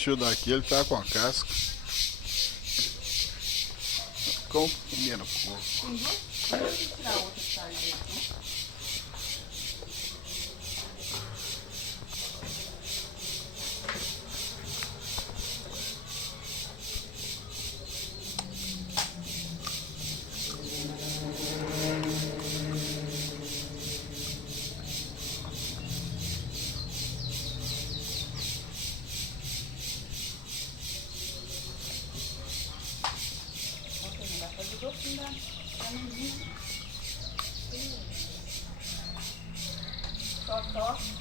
desistiu daqui, ele tá com a casca. Comendo coco. Tem duas. Deixa eu tirar a outra que tá ali dentro. Só.